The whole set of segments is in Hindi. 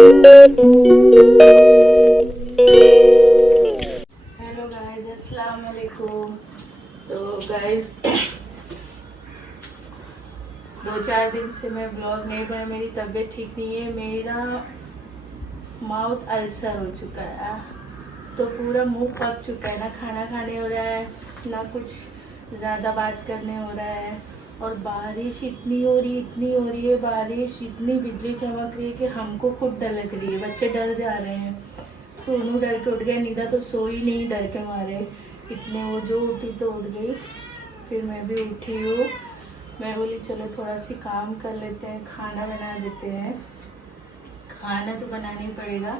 हेलो गाइस, अस्सलाम वालेकुम। तो गाइस 2-4 दिन से मैं ब्लॉग नहीं बनाया। मेरी तबीयत ठीक नहीं है। मेरा माउथ अल्सर हो चुका है, तो पूरा मुंह पक चुका है। ना खाना खाने हो रहा है, ना कुछ ज़्यादा बात करने हो रहा है। और बारिश इतनी हो रही है बारिश, इतनी बिजली चमक रही है कि हमको खुद डर लग रही है। बच्चे डर जा रहे हैं। सोनू डर के उठ गया, निदा तो सोई नहीं डर के मारे। इतने वो जो उठी तो उठ गई, फिर मैं भी उठी हूँ। मैं बोली चलो थोड़ा सी काम कर लेते हैं, खाना बना देते हैं। खाना तो बनाना ही पड़ेगा।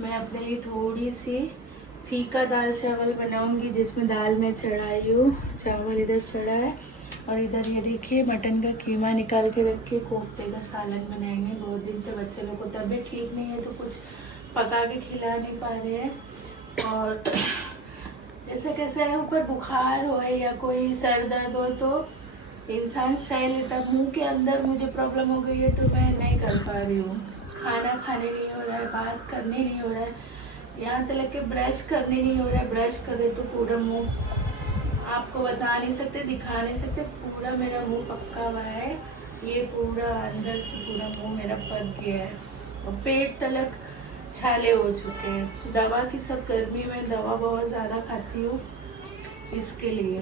मैं अपने लिए थोड़ी सी फीका दाल चावल बनाऊंगी, जिसमें दाल मैं चढ़ाई हूँ, चावल इधर चढ़ा है। और इधर ये देखिए मटन का कीमा निकाल के रख के कोफ्ते का सालन बनाएंगे। बहुत दिन से बच्चे लोग को तबीयत ठीक नहीं है, तो कुछ पका के खिला नहीं पा रहे हैं। और ऐसा कैसा है, ऊपर बुखार हो या कोई सर दर्द हो तो इंसान सह लेता। मुंह के अंदर मुझे प्रॉब्लम हो गई है, तो मैं नहीं कर पा रही हूँ। खाना खाने नहीं हो रहा है, बात करने नहीं हो रहा है, यहाँ तक के ब्रश करने नहीं हो रहा है। ब्रश करे तो पूरा मुंह आपको बता नहीं सकते, दिखा नहीं सकते, पूरा मेरा मुंह पक्का हुआ है। ये पूरा अंदर से पूरा मुंह मेरा पक गया है और पेट तलक छाले हो चुके हैं। दवा की सब गर्मी में दवा बहुत ज़्यादा खाती हूँ इसके लिए।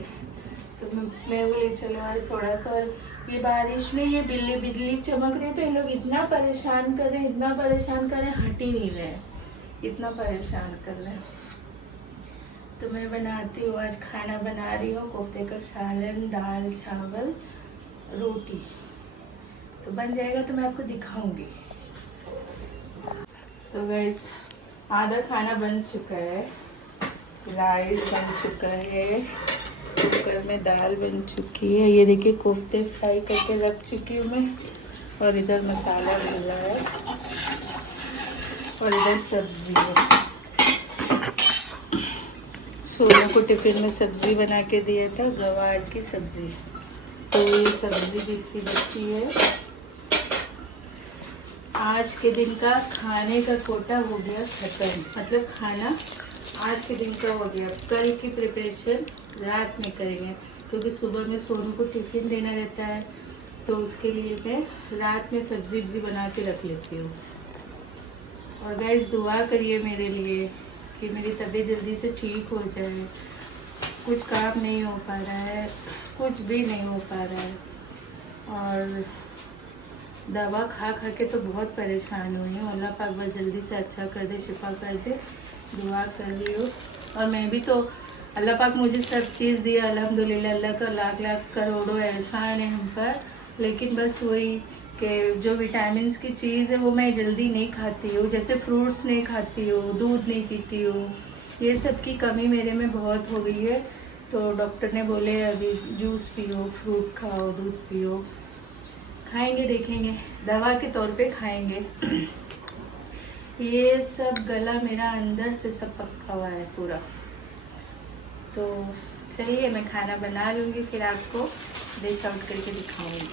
तो मैं बोली चलो आज थोड़ा सा। ये बारिश में ये बिजली चमक रही है, तो इन लोग इतना परेशान कर रहे हैं, इतना परेशान कर रहे हैं, हट ही नहीं रहे, इतना परेशान कर रहे हैं। तो मैं बनाती हूँ, आज खाना बना रही हूँ, कोफ्ते का सालन, दाल चावल रोटी। तो बन जाएगा तो मैं आपको दिखाऊंगी। तो गाइस आधा खाना बन चुका है, राइस बन चुका है, कुकर में दाल बन चुकी है। ये देखिए कोफ्ते फ्राई करके रख चुकी हूँ मैं, और इधर मसाला भून रहा है, और इधर सब्जी है। सोनू को टिफिन में सब्जी बना के दिया था, गवार की सब्जी। तो ये सब्जी भी इतनी बची है। आज के दिन का खाने का कोटा हो गया खत्म, मतलब खाना आज के दिन का हो गया। कल की प्रिपरेशन रात में करेंगे, क्योंकि सुबह में सोनू को टिफ़िन देना रहता है, तो उसके लिए मैं रात में सब्जी वब्जी बना के रख लेती हूँ। और गाइस दुआ करिए मेरे लिए कि मेरी तबीयत जल्दी से ठीक हो जाए। कुछ काम नहीं हो पा रहा है, कुछ भी नहीं हो पा रहा है, और दवा खा खा के तो बहुत परेशान हुई हूँ। अल्लाह पाक बस जल्दी से अच्छा कर दे, शिफा कर दे, दुआ कर रही हूँ। और मैं भी तो, अल्लाह पाक मुझे सब चीज़ दिया, अल्हम्दुलिल्लाह, अल्लाह का लाख लाख करोड़ों एहसान है हम पर। लेकिन बस वही कि जो विटामिन्स की चीज़ है वो मैं जल्दी नहीं खाती हूँ, जैसे फ्रूट्स नहीं खाती हूँ, दूध नहीं पीती हूँ, ये सब की कमी मेरे में बहुत हो गई है। तो डॉक्टर ने बोले अभी जूस पियो, फ्रूट खाओ, दूध पियो। खाएंगे, देखेंगे, दवा के तौर पे खाएंगे। ये सब गला मेरा अंदर से सब पक्का हुआ है पूरा। तो चलिए मैं खाना बना लूँगी, फिर आपको डिश आउट करके दिखाऊंगी।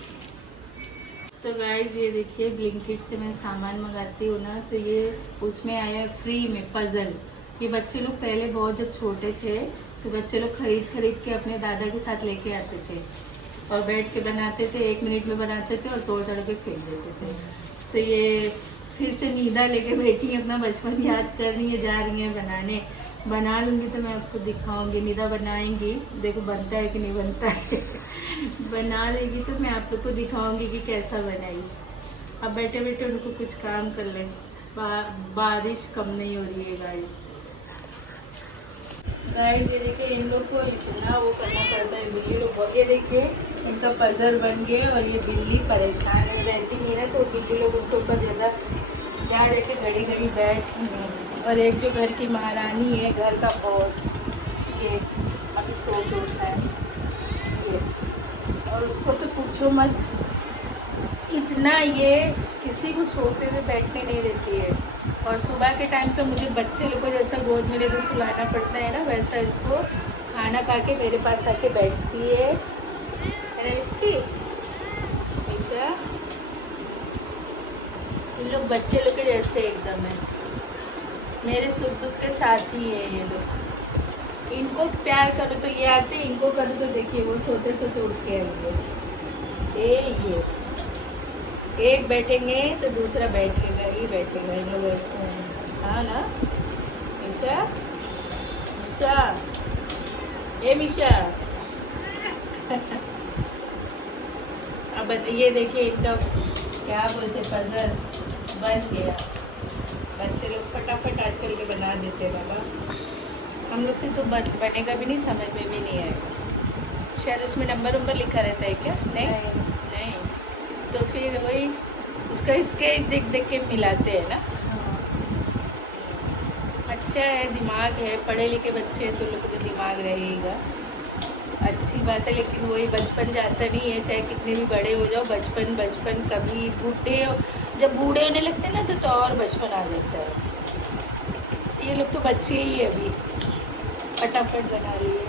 तो गाइस ये देखिए ब्लिंकिट से मैं सामान मंगाती हूँ ना, तो ये उसमें आया है फ्री में पज़ल। ये बच्चे लोग पहले बहुत जब छोटे थे तो बच्चे लोग खरीद के अपने दादा के साथ लेके आते थे और बैठ के बनाते थे, 1 मिनट में बनाते थे और तोड़ तड़ के फेंक देते थे। तो ये फिर से निदा लेके बैठी है, अपना बचपन याद कर रही है, जा रही है बनाने। बना लूँगी तो मैं आपको दिखाऊंगी, निदा बनाएंगी, देखो बनता है कि नहीं बनता है। बना लेगी तो मैं आप लोग को दिखाऊंगी कि कैसा बनाई। अब बैठे बैठे उनको कुछ काम कर लें। बारिश कम नहीं हो रही है गाइस। ये देखिए इन लोग को इतना वो करना पड़ता है, बिल्ली लोग। ये देखिए इनका पजल बन गया, और ये बिल्ली परेशान रहती नहीं है, तो बिल्ली लोग उनके ऊपर ज़्यादा यहाँ रहते, घड़ी घड़ी बैठ नहीं। और एक जो घर की महारानी है, घर का बॉस, ये अभी सो के उठा है ये, और उसको तो पूछो मत, इतना ये किसी को सोफे पे बैठने नहीं देती है। और सुबह के टाइम तो मुझे बच्चे लोग को जैसा गोद में लेकर सुलाना पड़ता है ना, वैसा इसको खाना खा के मेरे पास आके बैठती है। ईशा इन लोग बच्चे लोग के जैसे एकदम है, मेरे सुख दुख के साथी है ये लोग। इनको प्यार करो तो ये आते, इनको करो तो देखिए वो सोते सोते उठ के आएंगे। ये एक बैठेंगे तो दूसरा बैठेगा ही बैठेगा, इन लोग ऐसे हैं। हाँ ना मिशा, मिशा, ए मिशा। अब ये देखिए इनका क्या बोलते पजल बन गया। बच्चे लोग फटाफट आजकल के बना देते हैं बाबा, हम लोग से तो बनेगा भी नहीं, समझ में भी नहीं आएगा। शायद उसमें नंबर वंबर लिखा रहता है क्या? नहीं। तो फिर वही उसका स्केच देख देख के मिलाते हैं ना। अच्छा है, दिमाग है, पढ़े लिखे बच्चे हैं तो लोग तो दिमाग रहेगा, अच्छी बात है। लेकिन वही बचपन जाता नहीं है, चाहे कितने भी बड़े हो जाओ, बचपन बचपन कभी बूढ़े जब बूढ़े होने लगते हैं ना तो और बचपन आ जाता है। ये लोग तो बच्चे ही है अभी, फटाफट बना रही है।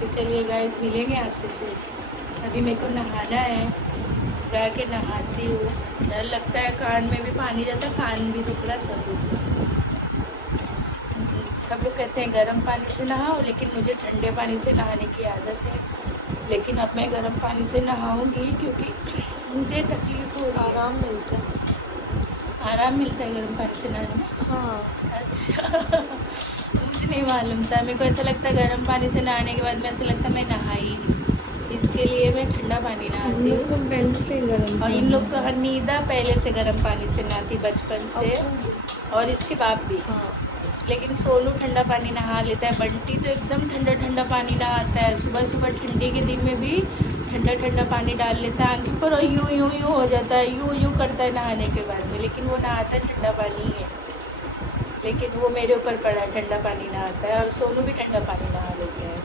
तो चलिए गाइस मिलेंगे आपसे फिर। अभी मेरे को नहाना है, जाके नहाती हूँ। डर लगता है, कान में भी पानी जाता है, कान भी दुख रहा, सब दुख रहा। सब लोग कहते हैं गर्म पानी से नहाओ, लेकिन मुझे ठंडे पानी से नहाने की आदत है। लेकिन अब मैं गर्म पानी से नहाऊंगी क्योंकि मुझे तकलीफ हो, आराम मिलता है। आराम मिलता है गर्म पानी से नहाने में। हाँ अच्छा मुझे नहीं मालूम था, मेरे को ऐसा लगता है गर्म पानी से नहाने के बाद में ऐसा लगता है मैं नहाई नहीं, इसके लिए मैं ठंडा पानी नहाती हूँ। तो पहले से गर्म, और इन लोग का नीदा पहले से गर्म पानी से नहाती बचपन से, और इसके बाप भी। हाँ लेकिन सोनू ठंडा पानी नहा लेता है, बंटी तो एकदम ठंडा ठंडा पानी नहाता है। सुबह सुबह ठंडी के दिन में भी ठंडा ठंडा पानी डाल लेता है आंखों पर, और यूँ यूँ यूँ हो जाता है, यूँ यूँ करता है नहाने के बाद में। लेकिन वो नहाता ठंडा पानी है, लेकिन वो मेरे ऊपर पड़ा है, ठंडा पानी नहाता है। और सोनू भी ठंडा पानी नहा लेते हैं।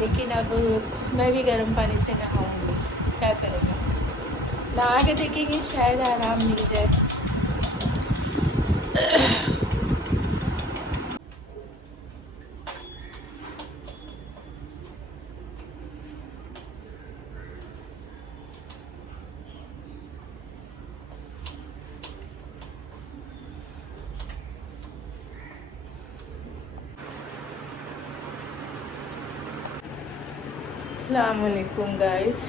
लेकिन अब मैं भी गर्म पानी से नहाऊंगी, क्या करेंगे, नहा के देखेंगे, शायद आराम मिल जाए। अस्सलाम वालेकुम गाइस,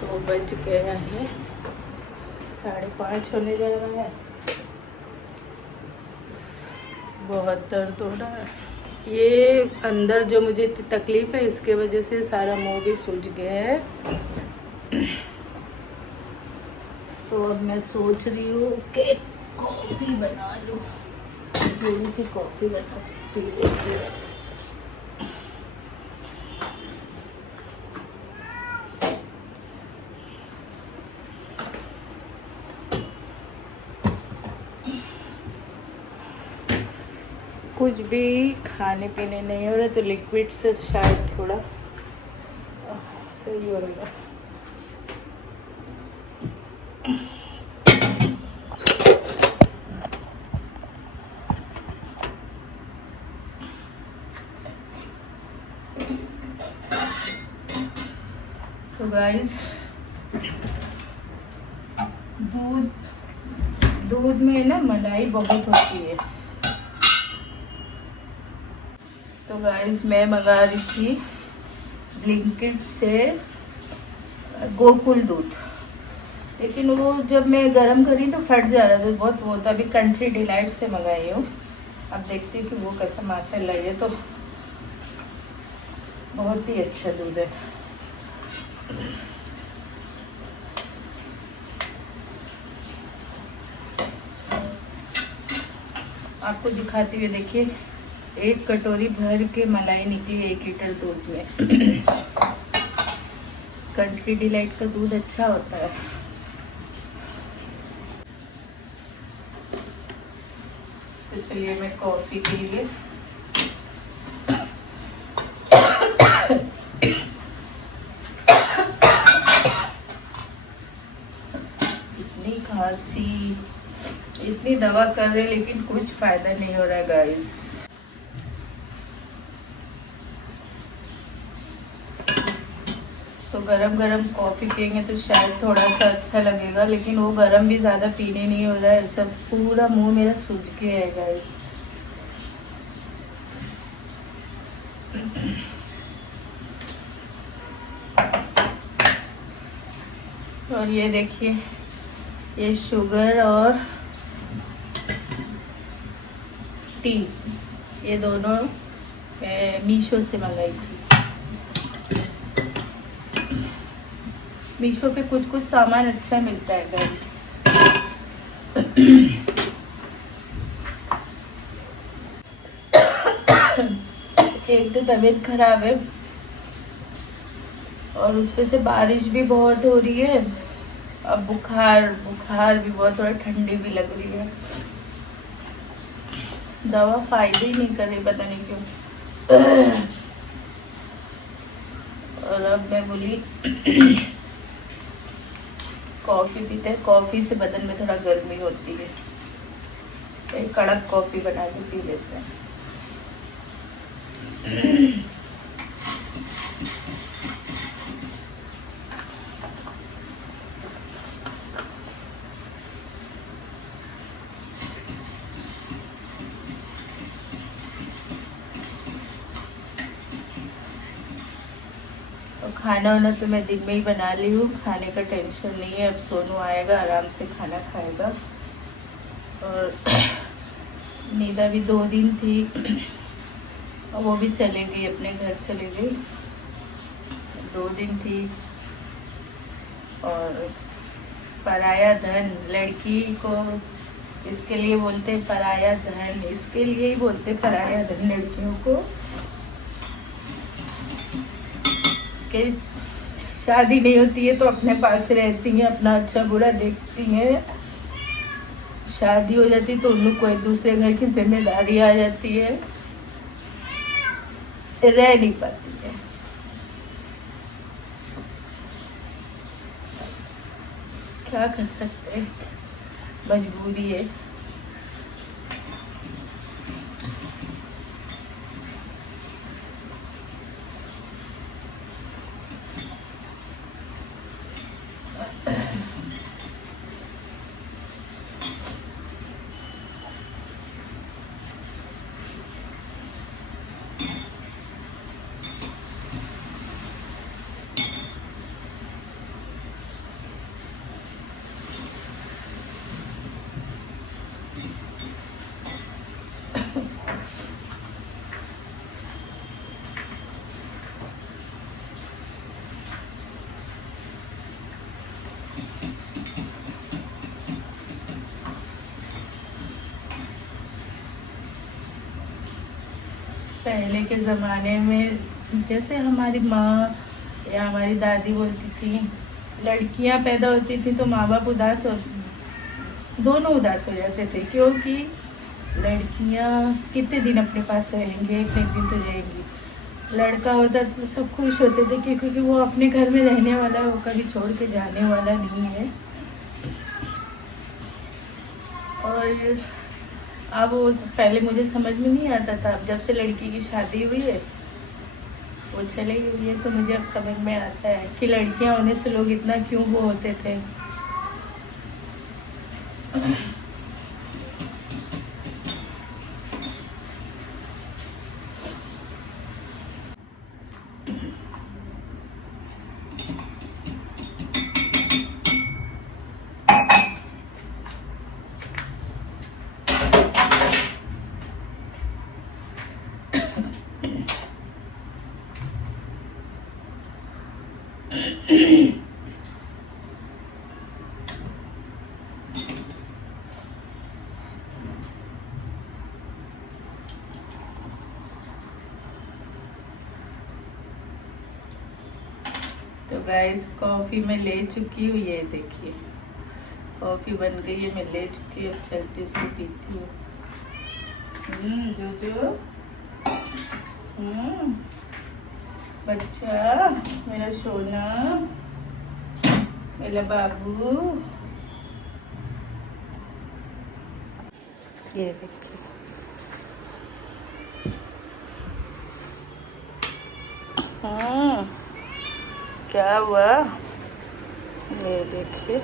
तो बज गया है 5:30 होने जा रहा है। बहुत दर्द हो रहा है, ये अंदर जो मुझे तकलीफ़ है इसके वजह से सारा मुंह भी सूज गया है। तो अब मैं सोच रही हूँ कि कॉफ़ी बना लूँ, थोड़ी सी कॉफ़ी बना पी लेती हूँ। कुछ भी खाने पीने नहीं हो रहा तो लिक्विड से शायद थोड़ा सही हो रहेगा। तो गाइस दूध में ना मलाई बहुत होती है। तो गाइस मैं मंगा रही थी ब्लिंकिट से गोकुल दूध, लेकिन वो जब मैं गरम करी तो फट जा रहा था बहुत। वो तो अभी कंट्री डिलाइट से मंगाई हूँ, अब देखती हूँ कि वो कैसा। माशाल्लाह ये तो बहुत ही अच्छा दूध है। आपको दिखाती हुए देखिए, 1 कटोरी भर के मलाई निकली 1 लीटर दूध में। कंट्री डिलाइट का दूध अच्छा होता है। तो चलिए मैं कॉफ़ी के लिए इतनी खांसी, इतनी दवा कर रहे लेकिन कुछ फायदा नहीं हो रहा है गाइस। तो गरम गरम कॉफ़ी पियेंगे तो शायद थोड़ा सा अच्छा लगेगा, लेकिन वो गरम भी ज़्यादा पीने नहीं हो रहा है। सब पूरा मुंह मेरा सूज गया है गाइस। और ये देखिए, ये शुगर और टी, ये दोनों मीशो से मंगाई थी। मीशो पे कुछ कुछ सामान अच्छा मिलता है गाइस। एक तो तबीयत खराब है और उस पे से बारिश भी बहुत हो रही है। अब बुखार भी बहुत हो रहा है, ठंडी भी लग रही है। दवा फायदे ही नहीं कर रही, पता नहीं क्यों। और अब मैं बोली कॉफ़ी पीते हैं, कॉफ़ी से बदन में थोड़ा गर्मी होती है, एक कड़क कॉफ़ी बना के पी लेते हैं। और खाना वाना तो मैं दिन में ही बना ली हूँ, खाने का टेंशन नहीं है। अब सोनू आएगा, आराम से खाना खाएगा। और नीदा भी 2 दिन थी और वो भी चले गई, अपने घर चले गई। 2 दिन थी। और पराया धन, लड़की को इसके लिए बोलते पराया धन, इसके लिए ही बोलते पराया धन लड़कियों को, कि शादी नहीं होती है तो अपने पास रहती हैं, अपना अच्छा बुरा देखती हैं। शादी हो जाती तो उन लोग को एक दूसरे घर की जिम्मेदारी आ जाती है, रह नहीं पाती है। क्या कर सकते हैं, मजबूरी है। पहले के ज़माने में जैसे हमारी माँ या हमारी दादी बोलती थी, लड़कियाँ पैदा होती थी तो माँ बाप दोनों उदास हो जाते थे, क्योंकि लड़कियाँ कितने दिन अपने पास रहेंगे, एक न एक दिन तो जाएंगी। लड़का होता तो सब खुश होते थे, क्योंकि वो अपने घर में रहने वाला है, वो कभी छोड़ के जाने वाला नहीं है। और अब वो पहले मुझे समझ में नहीं आता था, अब जब से लड़की की शादी हुई है, वो चली गई है, तो मुझे अब समझ में आता है कि लड़कियां होने से लोग इतना क्यों वो होते थे। तो गाइस, कॉफ़ी मैं ले चुकी हूँ, ये देखिए कॉफ़ी बन गई है, मैं ले चुकी हूँ। अब चलती हूँ, उसको पीती हूँ। जो बच्चा, मेरा सोना, मेरा बाबू, ये देखिए। क्या हुआ? ये देखिए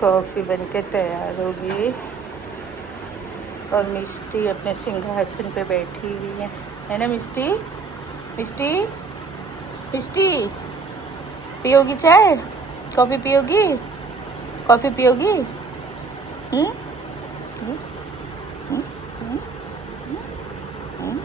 कॉफ़ी बनके तैयार होगी और मिष्टी अपने सिंहासन पे बैठी हुई है ना मिष्टी? मिष्टी मिष्टी पियोगी चाय? कॉफ़ी पियोगी? कॉफ़ी पियोगी? हम्म? हम्म? हम्म? हम्म? हम्म?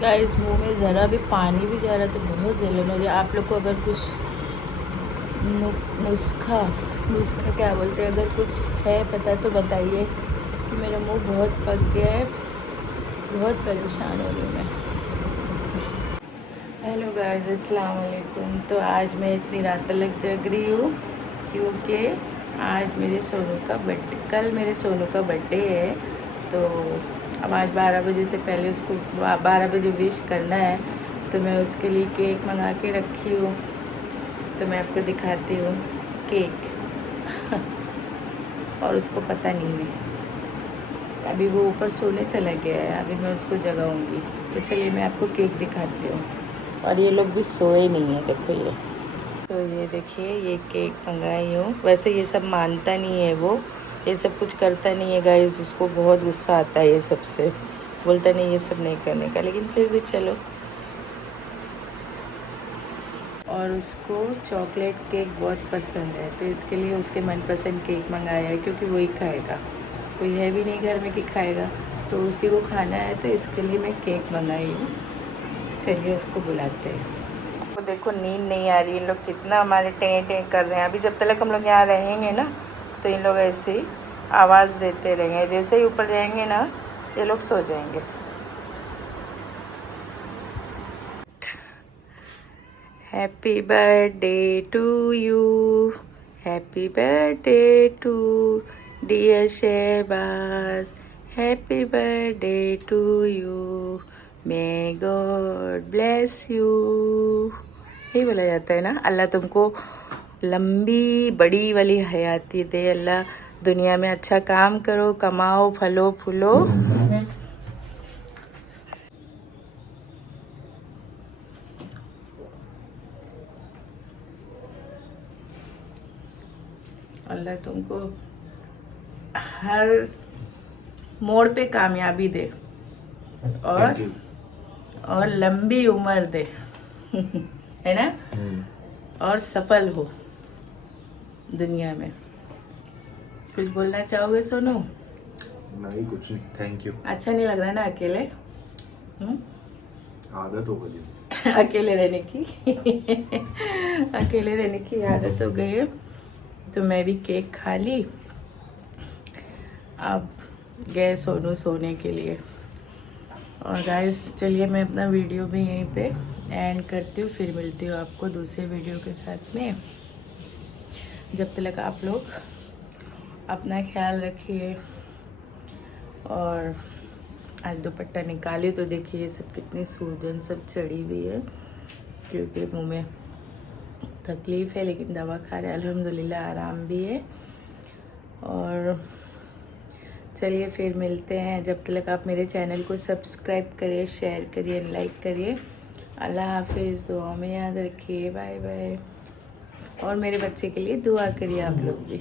गाइस मुंह में ज़रा भी पानी भी जा रहा तो बहुत जलन हो रही है। आप लोग को अगर कुछ नुस्खा नुस्खा क्या बोलते हैं, अगर कुछ है पता तो बताइए कि मेरा मुंह बहुत पक गया है, बहुत परेशान हो रही हूँ मैं। हेलो गाइस, अस्सलाम वालेकुम। तो आज मैं इतनी रात तक जग रही हूँ क्योंकि आज मेरे सोनू का बर्थडे, कल मेरे सोनू का बर्थडे है। तो अब आज 12 बजे से पहले उसको 12 बजे विश करना है, तो मैं उसके लिए केक मंगा के रखी हूँ। तो मैं आपको दिखाती हूँ केक और उसको पता नहीं है, अभी वो ऊपर सोने चला गया है, अभी मैं उसको जगाऊंगी। तो चलिए मैं आपको केक दिखाती हूँ। और ये लोग भी सोए नहीं है, देखो ये। तो ये देखिए ये केक मंगाई हूँ। वैसे ये सब मानता नहीं है, वो ये सब कुछ करता नहीं है गाइस, उसको बहुत गुस्सा आता है ये सब से, बोलता नहीं ये सब नहीं करने का, लेकिन फिर भी चलो। और उसको चॉकलेट केक बहुत पसंद है, तो इसके लिए उसके मनपसंद केक मंगाया है, क्योंकि वही खाएगा, कोई है भी नहीं घर में कि खाएगा, तो उसी को खाना है, तो इसके लिए मैं केक मंगाई हूँ। चलिए उसको बुलाते हैं। वो देखो नींद नहीं आ रही, इन लोग कितना हमारे टें टें कर रहे हैं। अभी जब तक हम लोग यहाँ रहेंगे ना, तो इन लोग ऐसे ही आवाज़ देते रहेंगे, जैसे ही ऊपर जाएंगे ना ये लोग सो जाएंगे। Happy birthday to you, happy birthday to dear Shahbaz, happy birthday to you, may God bless you. यही बोला जाता है ना, अल्लाह तुमको लंबी बड़ी वाली हयाती दे, अल्लाह दुनिया में अच्छा काम करो, कमाओ, फलो फूलो। अल्लाह तुमको हर मोड़ पे कामयाबी दे और लंबी उम्र दे है ना, और सफल हो दुनिया में। कुछ बोलना चाहोगे सोनू? नहीं, कुछ नहीं, थैंक यू। अच्छा नहीं लग रहा ना अकेले? आदत हो गई अकेले रहने की अकेले रहने की आदत हो गई है। तो मैं भी केक खा ली, अब गए सोनू सोने के लिए। और गाइस चलिए मैं अपना वीडियो भी यहीं पे एंड करती हूँ, फिर मिलती हूँ आपको दूसरे वीडियो के साथ में। जब तक आप लोग अपना ख्याल रखिए। और आज दुपट्टा निकाली तो देखिए ये सब कितनी सूजन सब चढ़ी हुई है, क्योंकि मुँह में तकलीफ़ है, लेकिन दवा खा रहे अल्हम्दुलिल्लाह आराम भी है। और चलिए फिर मिलते हैं, जब तक आप मेरे चैनल को सब्सक्राइब करिए, शेयर करिए, लाइक करिए। अल्लाह हाफिज़, दुआ में याद रखिए, बाय बाय। और मेरे बच्चे के लिए दुआ करिए आप लोग भी।